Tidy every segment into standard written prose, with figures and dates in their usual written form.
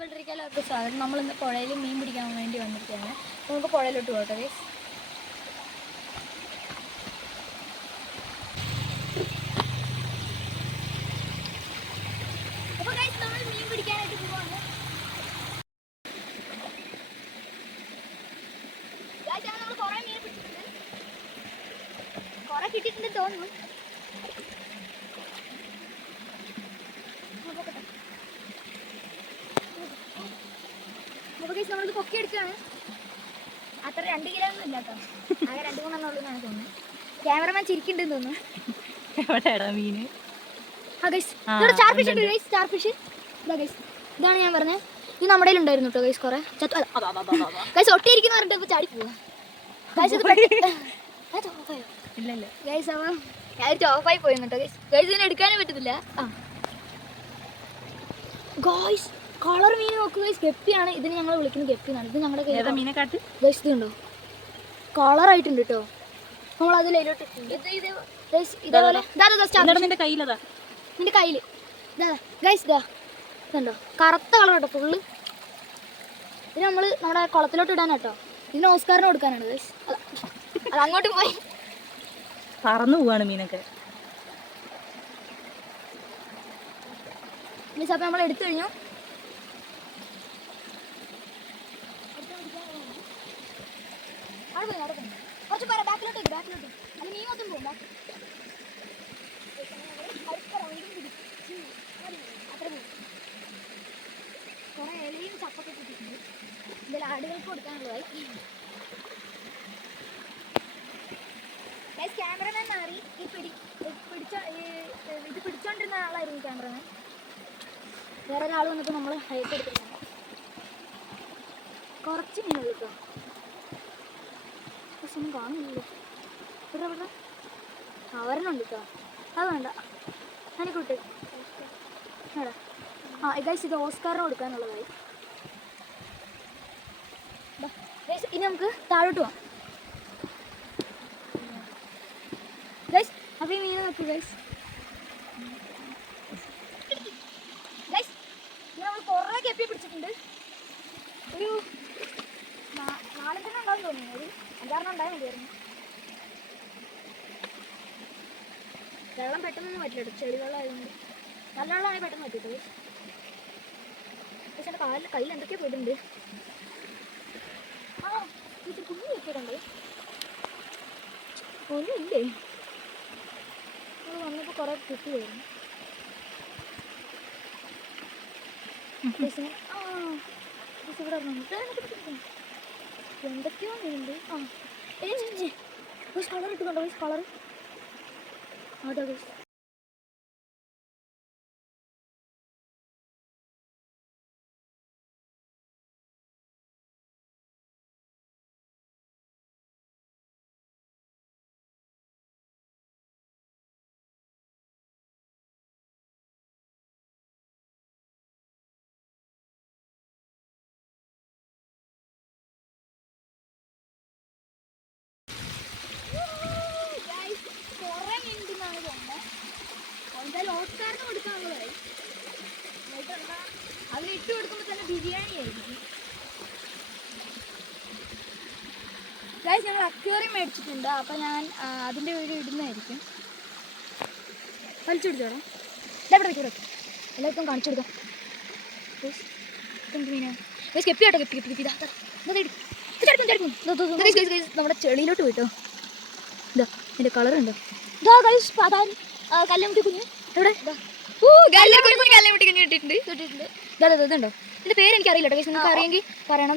വെള്ളരിക്കയിലൊക്കെ സ്വാഗതം. നമ്മളിന്ന് പുഴയിൽ മീൻ പിടിക്കാൻ വേണ്ടി വന്നിരിക്കുകയാണ്. നമുക്ക് പുഴയിലോട്ട് പോകട്ടെ ഗൈസ്. അപ്പോൾ ഗൈസ് നമ്മൾ മീൻ പിടിക്കാനായിട്ട് പോവാണ്. നമ്മൾ കുറേ മീൻ പിടിച്ചിട്ടുണ്ട്, കുറേ കിട്ടിയിട്ടുണ്ടെന്ന് തോന്നുന്നു. അപ്പോൾ ഗൈസ് നമ്മളിത് പൊക്കി എടുക്കുകയാണ്. അത്ര 2 കിലോ ഒന്നും ഇല്ല കേട്ടോ, ആകെ 2-3 ഉള്ളൂ എന്നാണ് തോന്നുന്നത്. ക്യാമറമാൻ ചിരിക്കുന്നുണ്ടെന്ന് തോന്നുന്നു. എവിടെയാടാ മീന്? സ്റ്റാർ ഫിഷ് ഉണ്ട് ഗൈസ്, സ്റ്റാർ ഫിഷ്. ഇതാണ് ഞാൻ പറഞ്ഞത്. ഇത് നമ്മുടെ ഉണ്ടായിരുന്നു കേട്ടോ ഗൈസ്. കുറേ ഗൈസ് ഒട്ടിയിരിക്കുന്ന പറഞ്ഞിട്ട് ഇപ്പോൾ ചാടി പോവാ ഗൈസ്. ഇത് ഇല്ലല്ലോ ഗൈസ്, അപ്പം ഞാൻ ഓഫായി പോയി കേട്ടോ ഗൈസ്. ഗൈസ് ഇതിനെ എടുക്കാനേ പറ്റത്തില്ല. ഗൈസ് കളർ മീൻ നോക്കുക ഗൈസ്, ഗപ്പിയാണ്. ഇതിന് ഞങ്ങൾ വിളിക്കുന്നത് ഗപ്പിന്നാണ്. ഇത് ഞങ്ങളുടെ മീനെ കാട്ട് ഗൈസ്. ഇതുണ്ടോ കളറായിട്ടുണ്ട് കേട്ടോ. നമ്മൾ അതിൽ അതിലോട്ട് ഇതേപോലെ നിന്റെ കയ്യിലതാ, നിന്റെ കയ്യിൽ ഗൈസ് ഇതാ ഇതുണ്ടോ കറുത്ത കളർ കേട്ടോ ഫുള്ള്. ഇത് നമ്മൾ നമ്മുടെ കുളത്തിലോട്ട് ഇടാൻ കേട്ടോ. ഇതിന് ഓസ്കാറിന് കൊടുക്കാനാണ് ഗൈസ്. അത് അങ്ങോട്ട് പോയി പറന്നു പോവാണ് മീനൊക്കെ. മീൻസ് അപ്പം നമ്മൾ എടുത്തു കഴിഞ്ഞു. കുറച്ച് പേരെ ബാക്കിലോട്ട് ബാക്കിലോട്ട് അത് മീൻ മൊത്തം പോകും. അത്ര പോകും. കുറേ ഇലയും ചപ്പൊക്കെ കിട്ടിയിട്ടുണ്ട്. ഇതിൽ ആടുകൾക്ക് കൊടുക്കാനുള്ളതായി. ക്യാമറമാൻ മാറി. ഇത് പിടിച്ചോണ്ടിരുന്ന ആളായിരുന്നു ക്യാമറമാൻ. വേറെ ഒരാൾ വന്നിട്ട് നമ്മൾ ഹൈറ്റ് എടുത്തിട്ടുണ്ട്. കുറച്ച് മീനുള്ളൂ കേട്ടോ, പക്ഷെ ഒന്നും കാണുന്നില്ലല്ലോ. ഇവിടെ അവരനുണ്ട് കേട്ടോ. അത് വേണ്ട, അതിനെക്കൂട്ട് എടാ. ഗൈസ് ഇത് ഓസ്കാറിന് കൊടുക്കാനുള്ളതായി. ഇനി നമുക്ക് താഴോട്ട് പോവാം ഗൈസ്. അപ്പോൾ ഈ മീൻ നോക്കൂ ഗൈസ്. ഗൈസ് നമ്മൾ കുറേ കെപ്പി പിടിച്ചിട്ടുണ്ട്. ഒരു 4-5 ഉണ്ടാവും തോന്നുന്നു. ഒരു 5-6 ഉണ്ടായാൽ മതിയായിരുന്നു. വെള്ളം പെട്ടെന്നൊന്നും പറ്റില്ല, ചെളി വെള്ളം ആയതുകൊണ്ട്. നല്ല വെള്ളമാണെങ്കിൽ പെട്ടെന്ന് പറ്റിട്ടോ. പക്ഷെ എൻ്റെ കയ്യിൽ എന്തൊക്കെയോ പോയിട്ടുണ്ട്. ഇത് കുഞ്ഞു വെച്ചിട്ടുണ്ട്. ഒന്നുമില്ലേ, അത് വന്നപ്പോൾ കുറേ കിട്ടിയായിരുന്നു. ഇവിടെ എന്തൊക്കെയോ ഉണ്ട്. കളർ ഇട്ടുണ്ടോ കളർ? അതെ എന്തായാലും ഓസ്കാറിന് കൊടുക്കാനുള്ളതായി. അതിൽ ഇട്ട് കൊടുക്കുമ്പോൾ തന്നെ ബിരിയാണി ആയിരിക്കും ഗൈസ്. ഞങ്ങൾ അക്വേറിയം മേടിച്ചിട്ടുണ്ട്. അപ്പം ഞാൻ അതിൻ്റെ വീഡിയോ ഇടുന്നതായിരിക്കും. വലിച്ചെടുത്തോളാം. ഇതെവിടെ വെക്കൂടെ എല്ലാവർക്കും കാണിച്ചു കൊടുക്കാം. മീനാ ഗൈസ്, കെപ്പി കേട്ടോ, കെപ്പി നമ്മുടെ ചെളിയിലോട്ട് പോയിട്ടോ. ഇതാ ഇതിൻ്റെ കളറുണ്ടോ? ഇതാ ഗൈസ് കല്ലമുട്ടി കുഞ്ഞ്. എവിടെ കല്ലമുട്ടി കുഞ്ഞ് കിട്ടിയിട്ടുണ്ട്. ഇതുണ്ടോ? ഇതിൻ്റെ പേര് എനിക്കറിയില്ല കേട്ടോ ഗൈസ്, നിങ്ങൾക്ക് അറിയെങ്കിൽ പറയണം.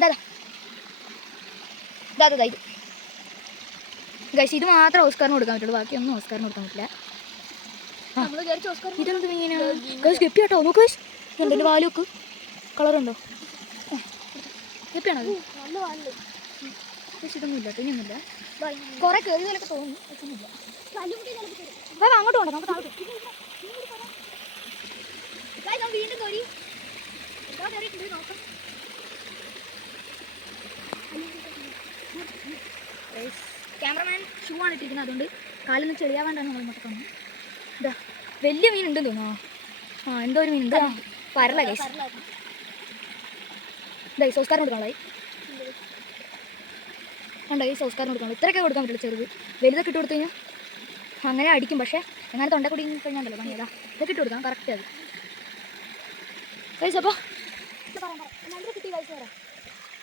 ഇതാ ഇത് ഗൈസ്. ഇത് മാത്രം ഓസ്കാറിന് കൊടുക്കാൻ പറ്റുള്ളൂ, ബാക്കിയൊന്നും ഓസ്കാറിന് കൊടുക്കാൻ പറ്റില്ല. ഇതെന്ത് മീനാണ് ഗൈസ്? കെപ്പി കേട്ടോ, നോക്ക് ഗൈസ്. ഇതുണ്ട് എൻ്റെ വാല് നോക്ക്, കളറുണ്ടോ? കെപ്പിയാണത്. നല്ല വാല് ഗൈസ്. ഇതൊന്നും ഇല്ല, ഇനിയൊന്നുമില്ല. കുറേ കയറി പോലൊക്കെ തോന്നുന്നു, പക്ഷൊന്നുമില്ല. അപ്പം അങ്ങോട്ട് പോകണ്ട, നമുക്ക് താഴോട്ട് വീണ്ടും കോരി നോക്കാം. ക്യാമറമാൻ ഷൂ ആണ് ഇട്ടിരിക്കുന്നത്, അതുകൊണ്ട് കാലൊന്നും ചെളിയാവാണ്ടാണ് നമ്മൾ ഇങ്ങോട്ട് കാണുന്നത്. ഇതാ വലിയ മീൻ ഉണ്ടെന്ന് തോന്നുന്നു. എന്തോ ഒരു മീൻ ഉണ്ട്, പരല ഗൈസ്. ഇതായി ഓസ്കാറിന് കൊടുക്കാനുള്ളതായി. ഉണ്ടോ ഈ ഓസ്കാറിന് കൊടുക്കണം. ഇത്രയൊക്കെ കൊടുക്കാൻ പറ്റില്ല, ചെറുത്. വലുതൊക്കെ ഇട്ട് കൊടുത്തു കഴിഞ്ഞാൽ അങ്ങനെ അടിക്കും. പക്ഷേ എങ്ങനെ തൊണ്ട കൂടി കഴിഞ്ഞാണ്ടല്ലോ ഭംഗിയതാ. ഇതൊക്കെ ഇട്ട് കൊടുക്കാം, കറക്റ്റ് അത്. കഴിച്ചു അപ്പോൾ നല്ല കിട്ടി കഴിച്ചു തരാം.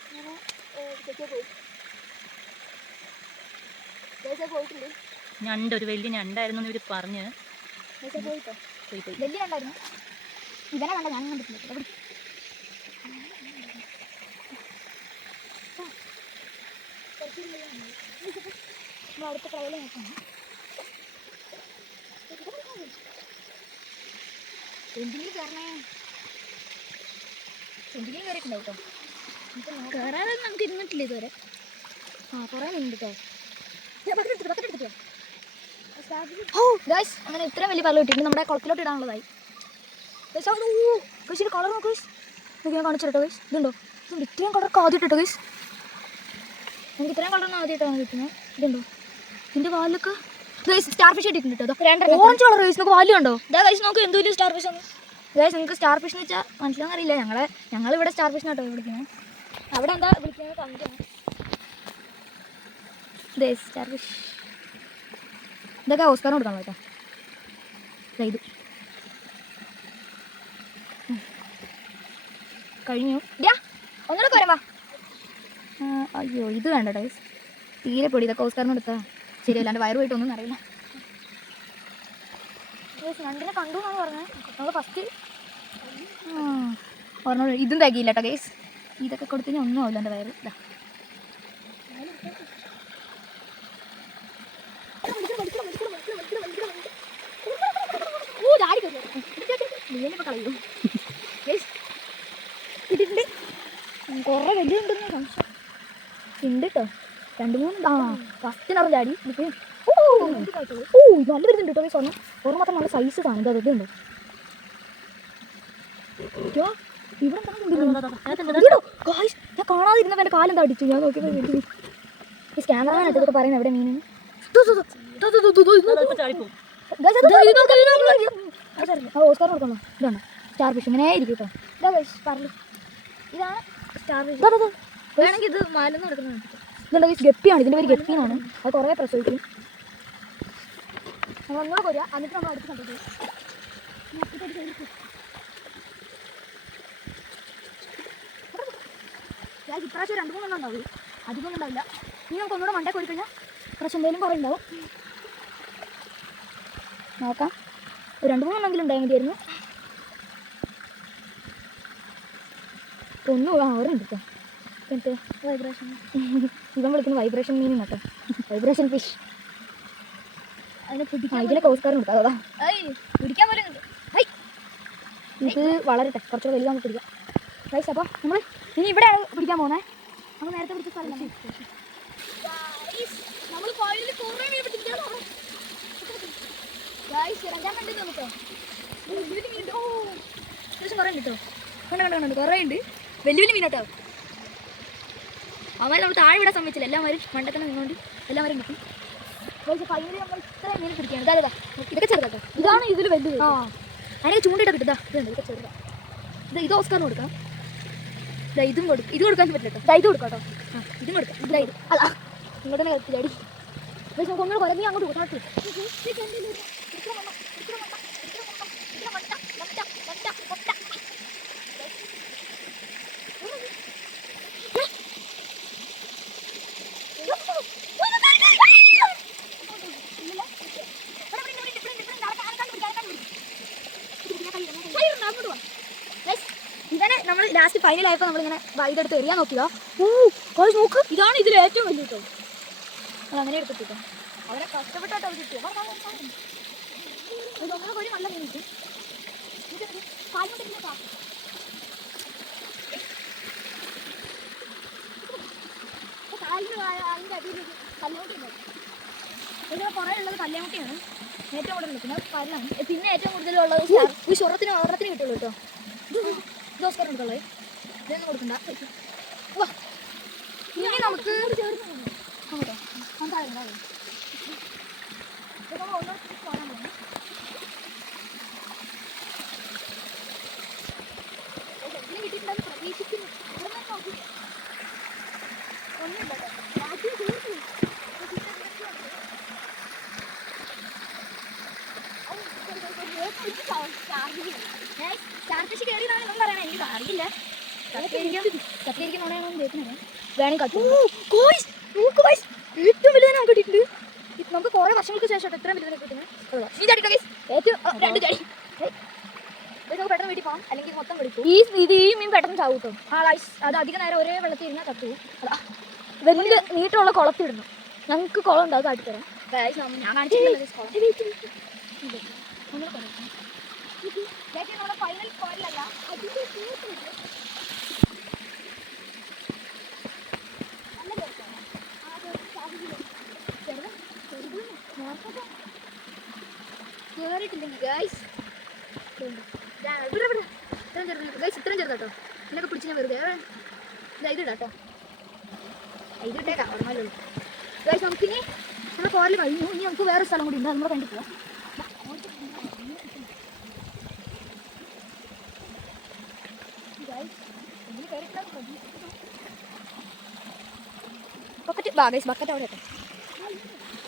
അങ്ങനെ പോയി പോയിട്ടുണ്ട്. ഞണ്ട്, ഒരു വലിയ ഞണ്ടായിരുന്നു ഇവർ പറഞ്ഞ്. പോയിട്ടോ പോയി പോയി. വലിയ ഞണ്ടായിരുന്നു. ഇവനെ കണ്ട ഞാൻ കണ്ടിട്ടില്ല. അടുത്ത പ്രവല നോക്കണം. എന്തെങ്കിലും കയറണേ, എന്തെങ്കിലും കയറിയിട്ടുണ്ടാവും കേട്ടോ. കയറാതെ നമുക്ക് ഇരുന്നിട്ടില്ല ഇതുവരെ. കുറേ ഉണ്ട് കേട്ടോ. അങ്ങനെ ഇത്രയും വലിയ പല കിട്ടിയിട്ട് നമ്മുടെ കുളത്തിലോട്ട് ഇടാനുള്ളതായി. പക്ഷേ കളർ നോക്ക് ഗൈസ്, ഞാൻ കാണിച്ചിട്ടോ ഗൈസ്. ഇതുണ്ടോ, ഇതുണ്ട്. ഇത്രയും കളർ ആദ്യമായിട്ടോ ഗൈസ്. നമുക്ക് ഇത്രയും കളറിന് ആദ്യമായിട്ടാണ് കിട്ടുന്നത്. ഇതുണ്ടോ ഇതിൻ്റെ വാലൊക്കെ സ്റ്റാർ ഫിഷ് ഇട്ടിട്ടുണ്ട് കേട്ടോ. ഓറഞ്ച് കളർ ഗൈസ്, നമുക്ക് വാല് കണ്ടോ? ഇതാ ഗൈസ് നോക്ക് എന്തുമില്ല സ്റ്റാർ ഫിഷ് ആണ് ഗൈസ്. നിങ്ങൾക്ക് സ്റ്റാർ ഫിഷ് എന്ന് വെച്ചാൽ മനസ്സിലാകാറില്ല. ഞങ്ങളിവിടെ സ്റ്റാർ ഫിഷ് കേട്ടോ വിളിക്കുന്നത്. അവിടെ എന്താ വിളിക്കുന്നത് കണ്ടാണ് സ്റ്റാർ ഫിഷ്. ഇതൊക്കെ ഓസ്കാറിന് കൊടുക്കണം കേട്ടോ. ഇത് കഴിഞ്ഞു. ഒന്നുകൂടെ പോരാ. അയ്യോ ഇത് വേണ്ട ഗൈസ്, തീരെ പൊടി. ഇതൊക്കെ ഓസ്കാറിന് കൊടുത്താൽ ശരിയല്ലാണ്ട് വയറ് പോയിട്ടൊന്നും അറിയില്ല. രണ്ടിനെ കണ്ടു എന്നാണ് പറഞ്ഞത്. നമ്മൾ ഫസ്റ്റ് ഓർമ്മ ഇതും തികയില്ല കേട്ടോ ഗൈസ്. ഇതൊക്കെ കൊടുത്തു കഴിഞ്ഞാൽ ഒന്നും ആവില്ല എൻ്റെ വയറ്. ഇതാ കളയും ഇട്ടിട്ടുണ്ട്. കുറേ വലിയ ഉണ്ടെന്ന് സംശയം ഉണ്ട് കേട്ടോ. 2-3 ഫസ്റ്റ് നിറഞ്ഞ ചാടി. നല്ല വരുന്നുണ്ട് കേട്ടോ സ്വർണ്ണം. ഓർമ്മ മാത്രം നല്ല സൈസ് കാണും. അതൊക്കെ ഉണ്ടോ ഇവിടെ ഞാൻ കാണാതിരുന്നപ്പോൾ എൻ്റെ കാലെന്താ അടിച്ചു. ഞാൻ നോക്കിയപ്പോൾ ക്യാമറമാനായിട്ട് ഇതൊക്കെ പറയുന്നത് എവിടെ മീൻ ഓസ്കാർ കൊടുക്കണോ? ഇതാണ് സ്റ്റാർ ഫിഷ്. ഇങ്ങനെ ഇരിക്കും കേട്ടോ. ഇതാ പറഞ്ഞു, ഇതാണ് സ്റ്റാർ ഫിഷ്. വേണമെങ്കിൽ ഇത് മലന്ന് നടക്കുന്നത്. ഇതുണ്ട് ഗൈസ്, ഗപ്പിയാണ്. ഇതിൻ്റെ പേര് ഗപ്പി എന്നാണ്. അത് കുറേ പ്രസവിക്കും. നമ്മൾ ഒന്നുകൂടെ പോരുക, എന്നിട്ട് നമ്മൾ അടുത്ത് കണ്ടു. ഇപ്രാവശ്യം 2-3 ഉണ്ടാവും, അധികം ഉണ്ടാവില്ല. ഇനി നമുക്ക് ഒന്നുകൂടെ മണ്ടേ പോയി കഴിഞ്ഞാൽ കുറച്ച് എന്തെങ്കിലും കുറേ ഉണ്ടാവും. നോക്കാം, ഒരു 2-3 ഉണ്ടായാൽ മതിയായിരുന്നു. ഒന്നും ഓറുണ്ട് കേട്ടോ. എന്നിട്ട് വൈബ്രേഷൻ ഇവൻ വിളിക്കുന്ന വൈബ്രേഷൻ മീനും കേട്ടോ. Vibration fish. അതിനെ പിടിക്കാൻ ഇതിനെ ഓസ്കാറിന് കൊടുക്കാം. അതാ പിടിക്കാൻ പോലും ഇത് വളരട്ടെ, കുറച്ചുകൂടെ വലുതാകുമ്പോൾ പിടിക്കാം ഗൈസ്. അപ്പോൾ നമ്മൾ ഇനി ഇവിടെയാണ് പിടിക്കാൻ പോകുന്നത്. നമ്മൾ നേരത്തെ പിടിച്ച സ്ഥലം നമ്മൾ കുറേ മീൻ പിടിച്ചിട്ടാണ് രണ്ടാം കണ്ടു നോക്കോ. അത്യാവശ്യം കുറേ ഉണ്ട് കേട്ടോ. കണ്ടു കുറേ ഉണ്ട്. വലിയ വലിയ മീൻ കേട്ടോ. അവന്മാർ നമ്മൾ താഴെ വിടാൻ സമ്മതിച്ചില്ല. എല്ലാവരും മണ്ടത്തിൽ നിന്നുകൊണ്ട് എല്ലാവരും കിട്ടി. ഫൈനലി നമ്മൾ ഇത്രയും മീൻ പിടിക്കുകയാണ്. ഇതാ ഇതൊക്കെ ചെറുതാട്ടോ. ഇതാണ് ഇതിൽ വലുത്. അതിനൊക്കെ ചൂണ്ടിട്ട് കിട്ടും. ഇതുണ്ട്, ഇതൊക്കെ ചെറുതാണ്. ഇത് ഓസ്കാറിന് കൊടുക്കാം. ഇതും കൊടുക്കും. ഇത് കൊടുക്കാൻ പറ്റില്ല കേട്ടോ. ഇത് കൊടുക്കാം കേട്ടോ. ഇതും കൊടുക്കാം. ഇത് അതാ ഇങ്ങോട്ട് തന്നെ കത്തി ചാടി. നമുക്ക് ഒന്നുകൂടെ കുറഞ്ഞ് അങ്ങോട്ട് കൊടുക്കാം. ഇവനെ നമ്മൾ ലാസ്റ്റ് ഫൈനലായപ്പോൾ നമ്മളിങ്ങനെ ഇതെടുത്ത് എറിയാൻ നോക്കിയതാ. നോക്ക്, ഇതാണ് ഇതിൽ ഏറ്റവും വലിയ കേട്ടോ. അതങ്ങനെ എടുത്തിട്ടോ. അവരെ കഷ്ടപ്പെട്ടാട്ടോ അവർ കിട്ടിയോ. ഒരു നല്ല മീൻ കിട്ടും. അതിൻ്റെ അടിയിലേക്ക് കല്യാമുട്ടിയുണ്ട്. ഇതിൽ കുറേ ഉള്ളത് കല്യാമുട്ടിയാണ് ഏറ്റവും കൂടുതൽ നിൽക്കുന്നത്. പല്ലാണ്. പിന്നെ ഏറ്റവും കൂടുതലുള്ളത് ഈ സ്വർണ്ണത്തിന് ഒരെണ്ണത്തിന് കിട്ടുള്ളൂ കേട്ടോ. ഓസ്കാർ കൊടുക്കുള്ളൂ. ഇതൊന്നും കൊടുക്കണ്ട. ഇനി നമുക്ക് കിട്ടിയിട്ടുണ്ടെന്ന് പ്രതീക്ഷിക്കുന്നു. സ്റ്റാർഫിഷ് കയറിയതാണ് നമ്മൾ പറയണേ, എനിക്ക് അറിയില്ല. ഏറ്റവും വലുതാണ് നമുക്ക് കിട്ടിയിട്ടുണ്ട്. നമുക്ക് കുറെ വർഷങ്ങൾക്ക് ശേഷം എത്രയും വലുതിനെ കിട്ടുന്നത്. ഏറ്റവും 2 ചാടി പെട്ടെന്ന് വീട്ടിൽ പോകാം, അല്ലെങ്കിൽ മൊത്തം വിളിക്കും. ഈ മീൻ പെട്ടെന്ന് ചാവും കേട്ടോ. അത് അധികം നേരം ഒരേ വെള്ളത്തിൽ ഇരുന്നാൽ ചത്തു. വലിയ നീട്ടമുള്ള കുളത്തിടുന്നു. ഞങ്ങൾക്ക് കുളം ഉണ്ടാവും, കാട്ടിത്തരാം. ഞാൻ കാണിച്ചിട്ടുള്ളത് നമ്മുടെ ഫൈനൽ സ്കോറിലല്ല, കേറിയിട്ടില്ലെങ്കിൽ ഗൈസ് ഇത്രയും ചെറുതാട്ടോ. ഇതിനൊക്കെ പിടിച്ച് ഞാൻ വെറുതെ ഇതിടാട്ടോ, ഇതിട്ടേക്കാം ഓർമ്മയിലുള്ളൂ. ഗൈസ് നമുക്കിനി നമ്മുടെ കോറിൽ കഴിഞ്ഞു. ഇനി നമുക്ക് വേറെ സ്ഥലം കൂടി ഉണ്ട്, അത് നമ്മൾ കണ്ടിട്ട് പോവാം. ബക്കറ്റ് അവിടെ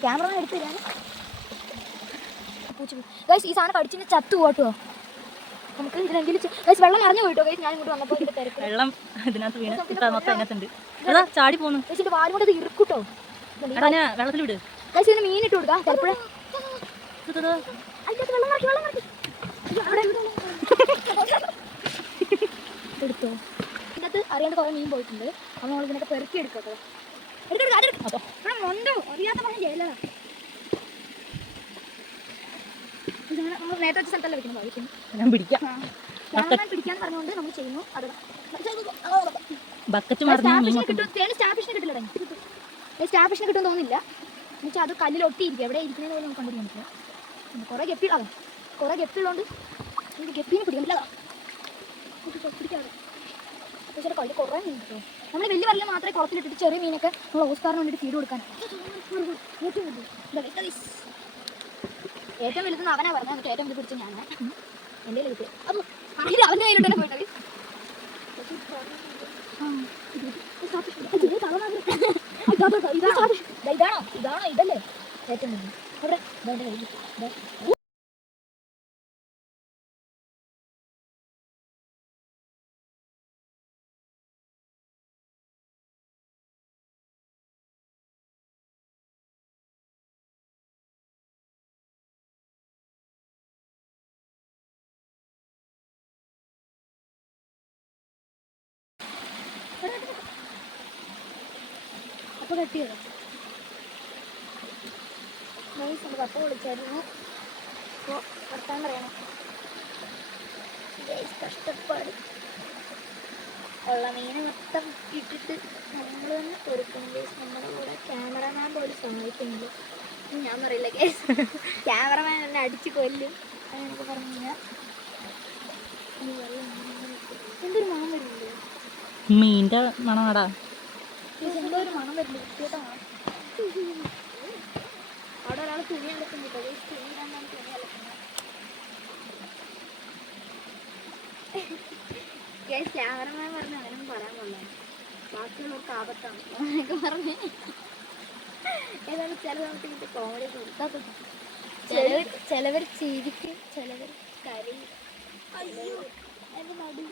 ക്യാമറ എടുത്ത് തരാൻ ഗൈസ്. ഈ സാധനം കടിച്ചിട്ട് ചത്തു പോട്ടോ. നമുക്ക് ഇതിനെങ്കിലും ഗൈസ് വെള്ളം നിറഞ്ഞു പോയിട്ടോ. ഗൈസ് ഞാൻ ഇങ്ങോട്ട് വന്നപ്പോൾ ഇതിന്റെ തിരക്ക് വെള്ളം ഇതിനകത്ത് വീണ് മൊത്തം അതിനകത്തുണ്ട്. അതാ ചാടി പോന്നു. ഗൈസ് ഇതിന്റെ വാലും കൂടെ ഇറുക്കൂട്ടോ. വെള്ളത്തിൽ വിട് ഗൈസ് ഇതിന് മീൻ ഇട്ട് കൊടുക്കാം. ചിലപ്പോഴേ എടുത്തോ. ഇതിനകത്ത് അറിയാണ്ട് കുറെ മീൻ പോയിട്ടുണ്ട്. അപ്പോൾ നമ്മൾ ഇതിനൊക്കെ പെറുക്കി എടുക്കട്ടോ. ഇവിടെ മൊണ്ടോ അറിയാത്ത പറഞ്ഞ ജയിലാ. നമ്മൾ നേരത്തെ വെച്ച സ്ഥലത്തല്ല വെക്കുന്നത്, ഭാവിക്കുന്നു ഞാൻ പിടിക്കാം. പിടിക്കാന്ന് പറഞ്ഞുകൊണ്ട് നമ്മൾ ചെയ്യുന്നു. ബക്കറ്റ് സ്റ്റാഫിഷിനെ കിട്ടില്ല. സ്റ്റാഫിഷിനെ കിട്ടുമെന്ന് തോന്നുന്നില്ല. എന്നുവെച്ചാൽ അത് കല്ലിൽ ഒട്ടിയിരിക്കും. എവിടെ ഇരിക്കുന്നത് പോലെ നമുക്ക് കണ്ടിരിക്കാൻ പറ്റില്ല. കുറേ ഗപ്പികളാണ്, കുറേ ഗപ്പിയുള്ളതുകൊണ്ട് നമുക്ക് ഗപ്പീനെ പിടിക്കാൻ പറ്റില്ല. പിടിക്കാതെ പക്ഷേ കല്ല് കുറേ മീൻ കിട്ടുമോ. നമ്മൾ വലിയ വരല് മാത്രമേ കുളത്തിലിട്ടിട്ട് ചെറിയ മീനൊക്കെ നമ്മൾ ഓസ്കാറിന് വേണ്ടിയിട്ട് ഫീഡ് കൊടുക്കാൻ. ഏറ്റവും വലുതെന്ന് അവനാ പറഞ്ഞത്, എന്നിട്ട് ഏറ്റവും വലുത് പിടിച്ച ഞാൻ. എൻ്റെ കിട്ടി അപ്പോൾ അവൻ്റെ കയ്യിലോട്ട് തന്നെ പോയിട്ട് ഇതാണോ ഇതല്ലേ ഏറ്റവും വലുത്. അപ്പോൾ കെട്ടിയത് കപ്പ വിളിച്ചായിരുന്നു. അപ്പോൾ വർത്താൻ പറയണം. കഷ്ടപ്പാട് ഉള്ള മീനെ മൊത്തം ഇട്ടിട്ട് നമ്മൾ തന്നെ കൊടുക്കും. നമ്മുടെ കൂടെ ക്യാമറമാൻ പോലും സഹായിക്കുന്നില്ല. ഞാൻ പറയില്ല കേസ്, ക്യാമറമാൻ എന്നെ അടിച്ച് കൊല്ലും അങ്ങനെയൊക്കെ പറഞ്ഞു കഴിഞ്ഞാൽ. എന്തൊരു മണം വരുന്നില്ല, മീൻ്റെ മണമാടാ. എന്തോ ഒരു മണം വരില്ല, വൃത്തിയായിട്ടാ മണം. അവിടെ ഒരാൾ തുണി അലക്കുന്നുണ്ടോ? തുണി ഇടാനാണ് തുണി അലക്കുന്നത്. ക്യാമറമാൻ പറഞ്ഞ അങ്ങനെയൊന്നും പറയാൻ കൊള്ളാം, ബാക്കിയുള്ളവർക്ക് ആപത്താണ് അങ്ങനെയൊക്കെ പറഞ്ഞ്. ഏതായാലും ചില സമയത്ത് എനിക്ക് കോമഡി കൊടുത്താൽ ചിലവർ ചിരിക്കും, ചിലവർ കരയും. അയ്യോ എൻ്റെ നടി,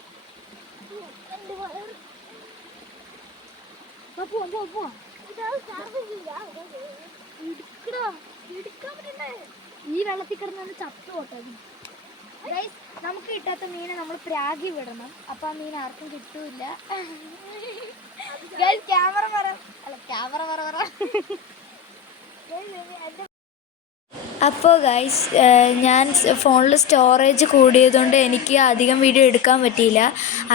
എൻ്റെ വയറ്. ഈ വെള്ളത്തിൽ കിടന്നാണ് ചത്തു പോട്ടത്. നമുക്ക് കിട്ടാത്ത മീനെ നമ്മൾ പ്രാഗി വിടണം, അപ്പൊ ആ മീൻ ആർക്കും കിട്ടൂല. ക്യാമറ പറ അപ്പോൾ ഗൈസ് ഞാൻ ഫോണിൽ സ്റ്റോറേജ് കൂടിയതുകൊണ്ട് എനിക്ക് അധികം വീഡിയോ എടുക്കാൻ പറ്റിയില്ല.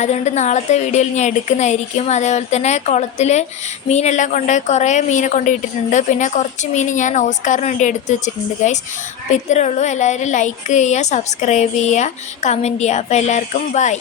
അതുകൊണ്ട് നാളത്തെ വീഡിയോയിൽ ഞാൻ എടുക്കുന്നതായിരിക്കും. അതേപോലെ തന്നെ കുളത്തിൽ മീനെല്ലാം കൊണ്ട് കുറേ മീനെ കൊണ്ട് ഇട്ടിട്ടുണ്ട്. പിന്നെ കുറച്ച് മീൻ ഞാൻ ഓസ്കാറിന് വേണ്ടി എടുത്തു വെച്ചിട്ടുണ്ട് ഗൈസ്. അപ്പോൾ ഇത്രയേ ഉള്ളൂ. എല്ലാവരും ലൈക്ക് ചെയ്യുക, സബ്സ്ക്രൈബ് ചെയ്യുക, കമൻറ്റ് ചെയ്യുക. അപ്പോൾ എല്ലാവർക്കും ബൈ.